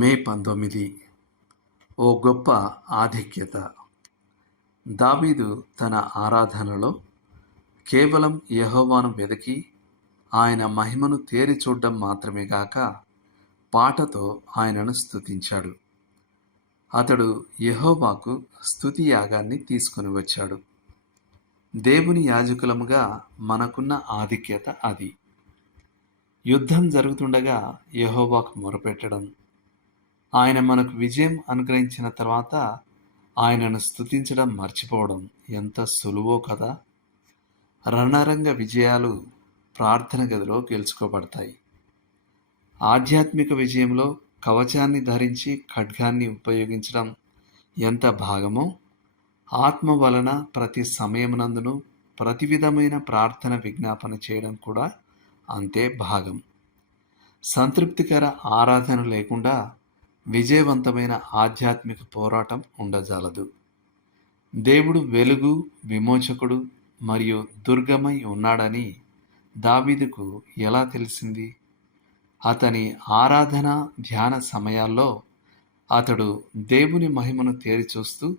మే పంతొమ్మిది. ఓ గొప్ప ఆధిక్యత. దావీదు తన ఆరాధనలో కేవలం యహోవాను వెదకి ఆయన మహిమను తేరి చూడడం మాత్రమే కాక పాటతో ఆయనను స్తుతించాడు. అతడు యహోవాకు స్తుతి యాగాన్ని తీసుకొని వచ్చాడు. దేవుని యాజకులముగా మనకున్న ఆధిక్యత అది. యుద్ధం జరుగుతుండగా యహోవాకు మొరపెట్టడం ఆయన మనకు విజయం అనుగ్రహించిన తర్వాత ఆయనను స్థుతించడం మర్చిపోవడం ఎంత సులువో కదా? రణరంగ విజయాలు ప్రార్థన గదిలో గెలుచుకోబడతాయి. ఆధ్యాత్మిక విజయంలో కవచాన్ని ధరించి ఖడ్గాన్ని ఉపయోగించడం ఎంత భాగమో? ఆత్మ వలన ప్రతి సమయమునందును ప్రతి విధమైన ప్రార్థన విజ్ఞాపన చేయడం కూడా అంతే భాగం. సంతృప్తికర ఆరాధన లేకుండా విజయవంతమైన ఆధ్యాత్మిక పోరాటం ఉండజాలదు. దేవుడు వెలుగు విమోచకుడు మరియు దుర్గమై ఉన్నాడని దావీదుకు ఎలా తెలిసింది? అతని ఆరాధన ధ్యాన సమయాల్లో అతడు దేవుని మహిమను తేరిచూస్తూ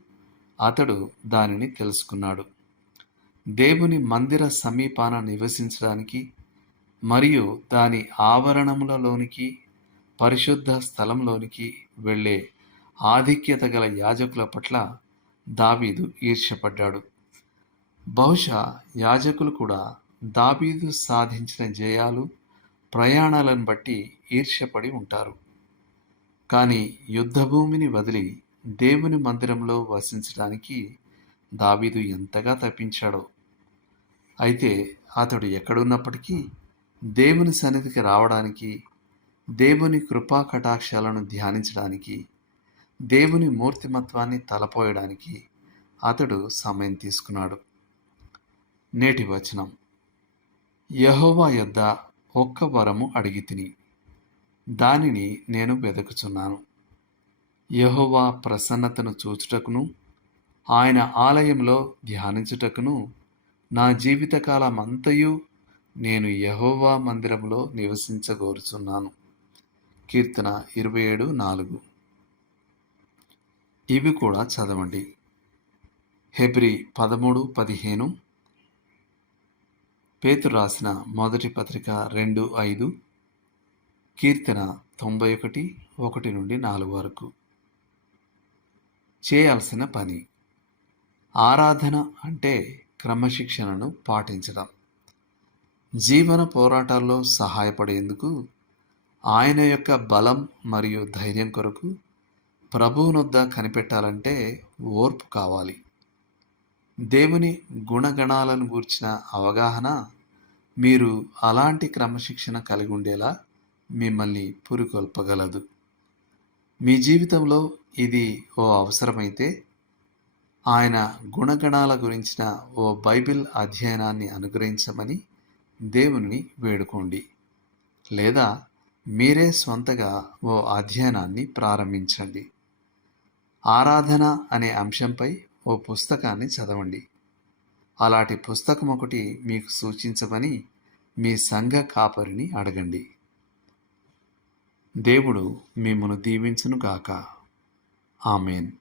అతడు దానిని తెలుసుకున్నాడు. దేవుని మందిర సమీపాన నివసించడానికి మరియు దాని ఆవరణములలోనికి పరిశుద్ధ స్థలంలోనికి వెళ్ళే ఆధిక్యత గల యాజకుల పట్ల దావీదు ఈర్ష్యపడ్డాడు. బహుశా యాజకులు కూడా దావీదు సాధించిన జయాలు ప్రయాణాలను బట్టి ఈర్ష్యపడి ఉంటారు. కానీ యుద్ధభూమిని వదిలి దేవుని మందిరంలో వసించడానికి దావీదు ఎంతగా తప్పించాడో. అయితే అతడు ఎక్కడున్నప్పటికీ దేవుని సన్నిధికి రావడానికి దేవుని కృపా కటాక్షాలను ధ్యానించడానికి దేవుని మూర్తిమత్వాన్ని తలపోయడానికి అతడు సమయం తీసుకున్నాడు. నేటి వచనం. యహోవా యొద్ద ఒక్క వరము అడిగి తిని దానిని నేను వెదకుచున్నాను. యహోవా ప్రసన్నతను చూచుటకును ఆయన ఆలయంలో ధ్యానించుటకును నా జీవితకాలమంతయు నేను యహోవా మందిరంలో నివసించగోరుచున్నాను. కీర్తన ఇరవై ఏడు నాలుగు. ఇవి కూడా చదవండి. హెబ్రి పదమూడు పదిహేను. పేతురు రాసిన మొదటి పత్రిక రెండు ఐదు. కీర్తన తొంభై ఒకటి ఒకటి నుండి నాలుగు వరకు. చేయాల్సిన పని. ఆరాధన అంటే క్రమశిక్షణను పాటించడం. జీవన పోరాటాల్లో సహాయపడేందుకు ఆయన యొక్క బలం మరియు ధైర్యం కొరకు ప్రభువునొద్ద కనిపెట్టాలంటే ఓర్పు కావాలి. దేవుని గుణగణాలను గూర్చిన అవగాహన మీరు అలాంటి క్రమశిక్షణ కలిగి ఉండేలా మిమ్మల్ని పురికొల్పగలదు. మీ జీవితంలో ఇది ఓ అవసరమైతే ఆయన గుణగణాల గురించిన ఓ బైబిల్ అధ్యయనాన్ని అనుగ్రహించమని దేవుని వేడుకోండి. లేదా మీరే స్వంతగా ఓ అధ్యయనాన్ని ప్రారంభించండి. ఆరాధన అనే అంశంపై ఓ పుస్తకాన్ని చదవండి. అలాంటి పుస్తకం ఒకటి మీకు సూచించమని మీ సంఘ కాపరిని అడగండి. దేవుడు మిమ్మను దీవించునుగాక. ఆమెన్.